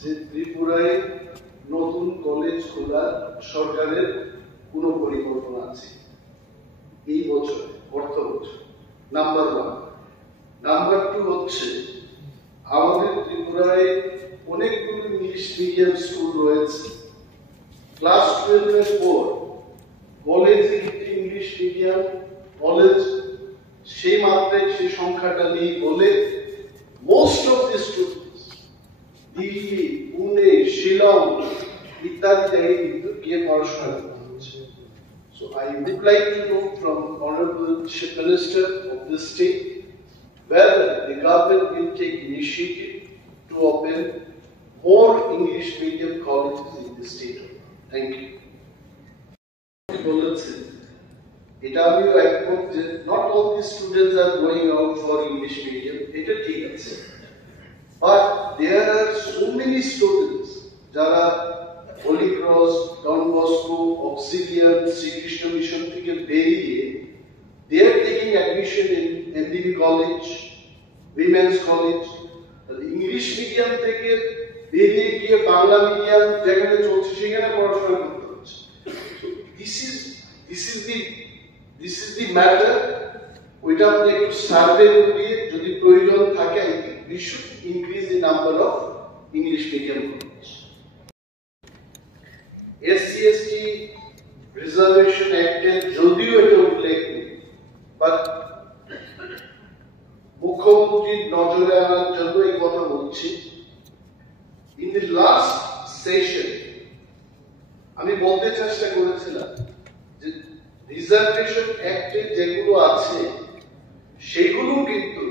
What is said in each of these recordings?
যে ত্রিপুরায় নতুন কলেজ খোলার সরকারের কোনো পরিকল্পনা আছে এই বছর অর্থ বছর। নাম্বার 1। নাম্বার 2 হচ্ছে আমাদের ত্রিপুরায় অনেকগুলো ইংলিশ মিডিয়াম স্কুল রয়েছে। ক্লাস 12 এর পর কলেজে ইংলিশ মিডিয়াম কলেজ সেই মাত্রায় সেই সংখ্যাটা নেই বলে most of the students Delhi, পুনে, শিলং ইত্যাদি জায়গায় কিন্তু গিয়ে পড়াশোনা করতে হচ্ছে। So I would like to know from Honorable Chief Minister of the state whether the government will take initiative to open more English medium colleges in the state. Thank you. এটা আমিও একমত যে not all the students are going out for English medium. এটা ঠিক আছে, but there are so many students যারা Holy Cross, Don Bosco, Auxilium, Sri Krishna Mission থেকে বেরিয়ে they are taking admission in MDB College, Women's College. English medium থেকে বেরিয়ে গিয়ে বাংলা মিডিয়াম যেখানে চলছে সেখানে পড়াশোনা করতে হচ্ছে। This is the matter. ওইটা আপনি একটু সার্ভে করিয়ে যদি প্রয়োজন থাকে I think we should increase the number of English medium colleges. SC/ST Reservation Act এর যদিও এটা উল্লেখ নেই, বাট মুখ্যমন্ত্রীর নজরে আনার জন্য এই কথা বলছি। ইন দি লাস্ট সেশন আমি বলতে চেষ্টা করেছিলাম যে রিজার্ভেশন অ্যাক্টে যেগুলো আছে সেগুলো কিন্তু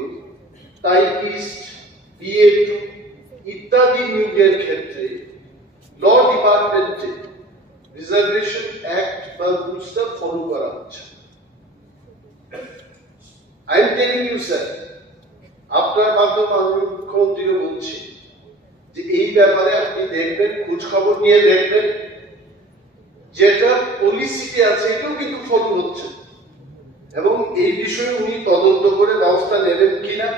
টাইপিস্ট, BA2 ইত্যাদি নিয়োগের ক্ষেত্রে ল ডিপার্টমেন্টে রিজার্ভেশন অ্যাক্ট বা রুলসটা ফলো করা হচ্ছে। I am telling you sir, আপনার মাধ্যমে আমি মুখ্যমন্ত্রীও বলছি যে এই ব্যাপারে আপনি দেখবেন, খোঁজ খবর নিয়ে দেখবেন, যেটা পলিসিতে আছে এটাও কিন্তু ফলো হচ্ছে এবং এই বিষয়ে উনি তদন্ত করে ব্যবস্থা নেবেন কিনা।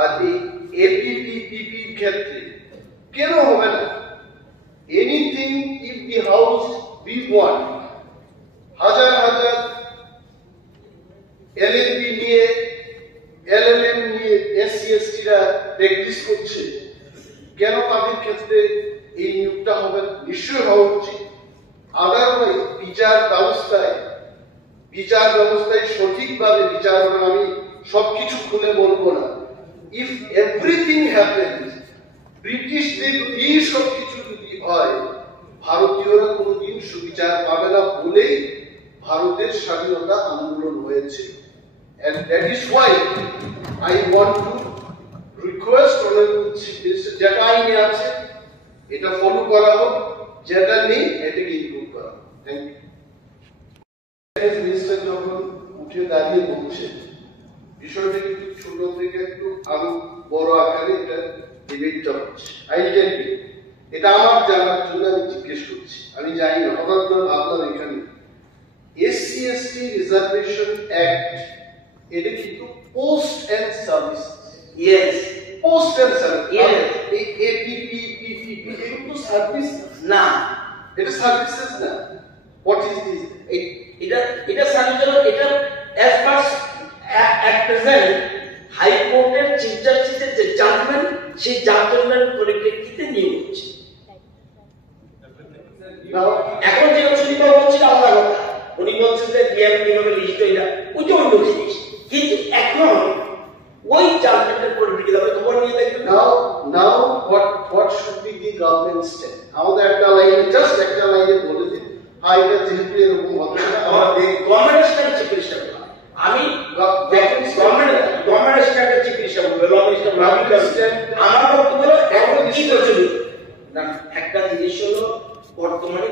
আর এই APPPP ক্ষেত্রে কেন হবে না? Anything if the house be one, হাজার হাজার LLB নিয়ে LLM নিয়ে SC/ST রা প্র্যাকটিস করছে, কেন তাদের ক্ষেত্রে এই নিয়োগটা হবে? নিশ্চয়ই হওয়া উচিত। আদারওয়াইজ বিচার ব্যবস্থায় সঠিকভাবে বিচার হবে। আমি সবকিছু খুলে বলবো না। ইফ এভরিথিং হ্যাপেন্স ব্রিটিশদের এই সবকিছু যদি হয়, ভারতীয়রা কোনোদিন সুবিচার পাবে না বলেই ভারতের স্বাধীনতা আন্দোলন হয়েছে। And that is why I want to request Honorable Chief Minister, যেটা আইনে আছে এটা ফলো করা হোক, যেটা নেই এটাকে ইমপ্রুভ করা হোক। Thank you. মিনিস্টার যখন উঠে দাঁড়িয়ে বলছে বিষয়টা কিন্তু ছোট থেকে একটু আরো বড় আকারে এটা ডিবেটটা হচ্ছে। এটা আমার জানার জন্য আমি জিজ্ঞেস করছি, আমি জানি না, হঠাৎ করে ভাবলাম এখানে SC/ST রিজার্ভেশন অ্যাক্ট এটা কিন্তু post and service. Yes, post and service. Yes. এই APPPP এগুলো তো সার্ভিস না, এটা সার্ভিসেস না। What is this? এটা সার্ভিস হলো, এটা অ্যাজ পার অ্যাট প্রেজেন্ট হাইকোর্টের চিফ জাস্টিসের যে জাজমেন্ট, সেই জাজমেন্টের পরিপ্রেক্ষিতে নিয়োগ হচ্ছে। এখন যে সুদীপা বলছিল আলাদা কথা, উনি বলছেন যে ডিএম কিভাবে লিখিত, এটা ওইটা অন্য জিনিস, কিন্তু এখন ওই জাজমেন্টের পরিপ্রেক্ষিতে আমরা খবর নিয়ে দেখবেন। Now what should be the government step? আমাদের একটা লাইনে, জাস্ট একটা লাইনে বলে দিন, এটা যেহেতু এরকম হচ্ছে না, আমাদের গভর্নমেন্ট স্ট্যান্ড চিফ মিনিস্টার, আমি গভর্নমেন্ট স্ট্যান্ডের চিফ মিনিস্টার বলবো, আমার বক্তব্য হলো এখন কি করছে না। একটা জিনিস হলো বর্তমানে